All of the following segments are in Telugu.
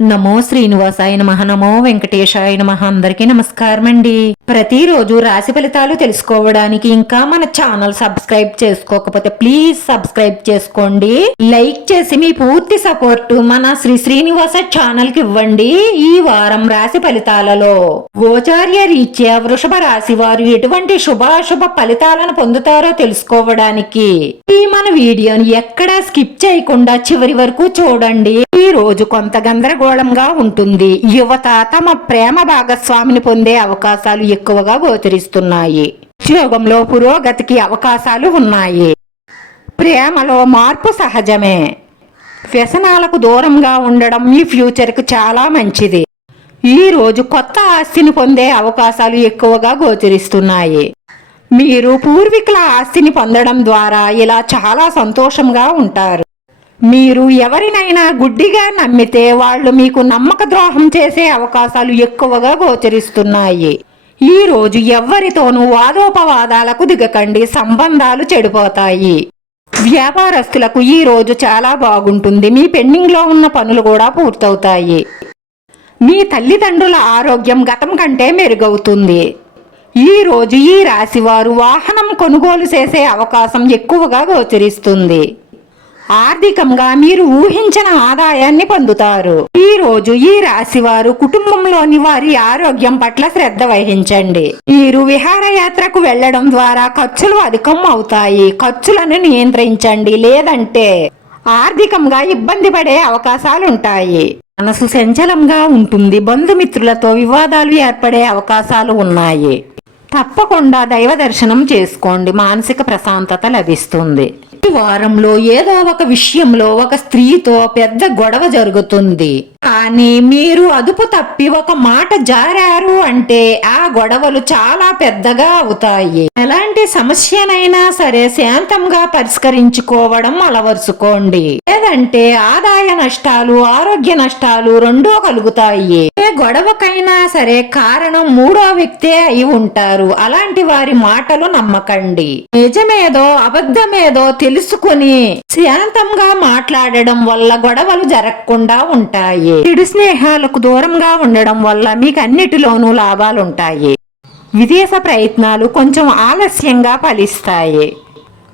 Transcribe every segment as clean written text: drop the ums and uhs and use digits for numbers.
నమో శ్రీనివాసాయ నమః. నమో వెంకటేశాయ నమః. అందరికీ నమస్కారం అండి. ప్రతిరోజు రాశి ఫలితాలు తెలుసుకోవడానికి ఇంకా మన ఛానల్ సబ్స్క్రైబ్ చేసుకోకపోతే ప్లీజ్ సబ్స్క్రైబ్ చేసుకోండి. లైక్ చేసి మీ పూర్తి సపోర్ట్ మన శ్రీనివాస ఛానల్ కి ఇవ్వండి. ఈ వారం రాశి ఫలితాలలో గోచార్య రీత్యా వృషభ రాశి వారు ఎటువంటి శుభాశుభ ఫలితాలను పొందుతారో తెలుసుకోవడానికి ఈ మన వీడియోని ఎక్కడా స్కిప్ చేయకుండా చివరి వరకు చూడండి. ఈ రోజు కొంత గందరగోళంగా ఉంటుంది. యువత తమ ప్రేమ భాగస్వామిని పొందే అవకాశాలు ఎక్కువగా గోచరిస్తున్నాయి. ఉద్యోగంలో పురోగతికి అవకాశాలు ఉన్నాయి. ప్రేమలో మార్పు సహజమే. వ్యసనాలకు దూరంగా ఉండడం మీ ఫ్యూచర్ కు చాలా మంచిది. ఈ రోజు కొత్త ఆస్తిని పొందే అవకాశాలు ఎక్కువగా గోచరిస్తున్నాయి. మీరు పూర్వీకుల ఆస్తిని పొందడం ద్వారా ఇలా చాలా సంతోషంగా ఉంటారు. మీరు ఎవరినైనా గుడ్డిగా నమ్మితే వాళ్ళు మీకు నమ్మక ద్రోహం చేసే అవకాశాలు ఎక్కువగా గోచరిస్తున్నాయి. ఈ రోజు ఎవ్వరితోనూ వాదోపవాదాలకు దిగకండి, సంబంధాలు చెడిపోతాయి. వ్యాపారస్తులకు ఈ రోజు చాలా బాగుంటుంది. మీ పెండింగ్ లో ఉన్న పనులు కూడా పూర్తవుతాయి. మీ తల్లిదండ్రుల ఆరోగ్యం గతం కంటే మెరుగవుతుంది. ఈ రోజు ఈ రాశి వారు వాహనం కొనుగోలు చేసే అవకాశం ఎక్కువగా గోచరిస్తుంది. ఆర్థికంగా మీరు ఊహించిన ఆదాయాన్ని పొందుతారు. ఈ రోజు ఈ రాశి వారు కుటుంబంలోని వారి ఆరోగ్యం పట్ల శ్రద్ధ వహించండి. మీరు విహారయాత్రకు వెళ్లడం ద్వారా ఖర్చులు అధికం అవుతాయి. ఖర్చులను నియంత్రించండి, లేదంటే ఆర్థికంగా ఇబ్బంది పడే అవకాశాలుంటాయి. మనసు సంచలంగా ఉంటుంది. బంధుమిత్రులతో వివాదాలు ఏర్పడే అవకాశాలు ఉన్నాయి. తప్పకుండా దైవ దర్శనం చేసుకోండి, మానసిక ప్రశాంతత లభిస్తుంది. ఈ వారంలో ఏదో ఒక విషయంలో ఒక స్త్రీతో పెద్ద గొడవ జరుగుతుంది. కానీ మీరు అదుపు తప్పి ఒక మాట జారారు అంటే ఆ గొడవలు చాలా పెద్దగా అవుతాయి. ఎలాంటి సమస్యనైనా సరే శాంతంగా పరిష్కరించుకోవడం అలవరుచుకోండి, లేదంటే ఆదాయ నష్టాలు ఆరోగ్య నష్టాలు రెండూ కలుగుతాయి. ఏ గొడవకైనా సరే కారణం మూడో వ్యక్తే అయి ఉంటారు. అలాంటి వారి మాటలు నమ్మకండి. నిజమేదో అబద్ధమేదో తెలుసుకుని శాంతంగా మాట్లాడడం వల్ల గొడవలు జరగకుండా ఉంటాయి. చెడు స్నేహాలకు దూరంగా ఉండడం వల్ల మీకు అన్నిటిలోనూ లాభాలుంటాయి. విదేశ ప్రయత్నాలు కొంచెం ఆలస్యంగా ఫలిస్తాయి.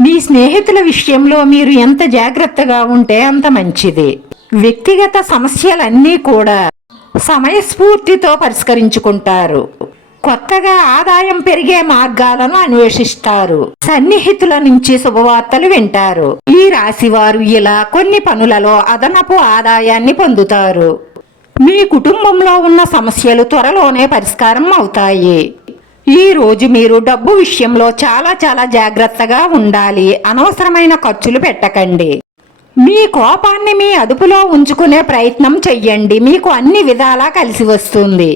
మీ స్నేహితుల విషయంలో మీరు ఎంత జాగ్రత్తగా ఉంటే అంత మంచిది. వ్యక్తిగత సమస్యలన్నీ కూడా సమయస్ఫూర్తితో పరిష్కరించుకుంటారు. కొత్తగా ఆదాయం పెరిగే మార్గాలను అన్వేషిస్తారు. సన్నిహితుల నుంచి శుభవార్తలు వింటారు. ఈ రాశి వారు ఇలా కొన్ని పనులలో అదనపు ఆదాయాన్ని పొందుతారు. మీ కుటుంబంలో ఉన్న సమస్యలు త్వరలోనే పరిష్కారం అవుతాయి. ఈ రోజు మీరు డబ్బు విషయంలో చాలా జాగ్రత్తగా ఉండాలి. అనవసరమైన ఖర్చులు పెట్టకండి. మీ కోపాన్ని మీ అదుపులో ఉంచుకునే ప్రయత్నం చెయ్యండి. మీకు అన్ని విధాలా కలిసి వస్తుంది.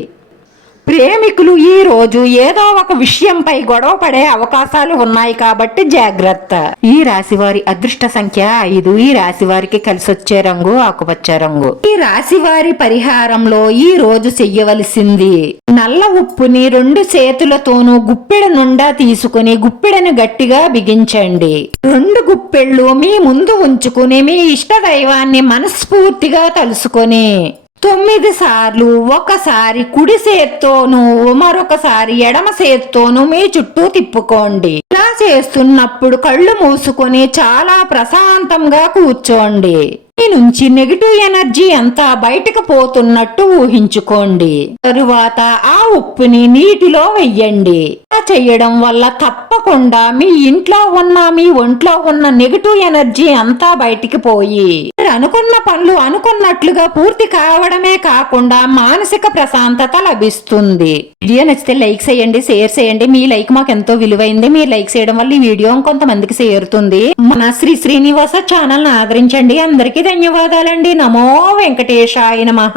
ప్రేమికులు ఈ రోజు ఏదో ఒక విషయంపై గొడవ పడే అవకాశాలు ఉన్నాయి కాబట్టి జాగ్రత్త. ఈ రాశి వారి అదృష్ట సంఖ్య 5. ఈ రాశి వారికి కలిసొచ్చే రంగు ఆకుపచ్చ రంగు. ఈ రాశి వారి పరిహారంలో ఈ రోజు చెయ్యవలసింది నల్ల ఉప్పుని 2 చేతులతోనూ గుప్పెడ నుండా తీసుకుని గుప్పెడను గట్టిగా బిగించండి. 2 గుప్పెళ్ళు మీ ముందు ఉంచుకుని మీ ఇష్ట దైవాన్ని మనస్ఫూర్తిగా తలుసుకొని 9 సార్లు ఒకసారి కుడి చేత్తోనూ మరొకసారి ఎడమ చేత్తోనూ మీ చుట్టూ తిప్పుకోండి. ఇలా చేస్తున్నప్పుడు కళ్ళు మూసుకొని చాలా ప్రశాంతంగా కూర్చోండి. మీ నుంచి నెగిటివ్ ఎనర్జీ అంతా బయటకు పోతున్నట్టు ఊహించుకోండి. తరువాత ఆ ఉప్పుని నీటిలో వెయ్యండి. ఇలా చేయడం వల్ల తప్పకుండా మీ ఇంట్లో ఉన్న మీ ఒంట్లో ఉన్న నెగిటివ్ ఎనర్జీ అంతా బయటికి పోయి మీరు అనుకున్న పనులు అనుకున్నట్లుగా పూర్తి కావడమే కాకుండా మానసిక ప్రశాంతత లభిస్తుంది. వీడియో నచ్చితే లైక్ చేయండి, షేర్ చేయండి. మీ లైక్ మాకు ఎంతో విలువైంది. మీరు లైక్ చేయడం వల్ల ఈ వీడియో కొంతమందికి చేరుతుంది. మన శ్రీనివాస ఛానల్ ని ఆదరించండి. అందరికీ ధన్యవాదాలండి. నమో వెంకటేశాయ నమః.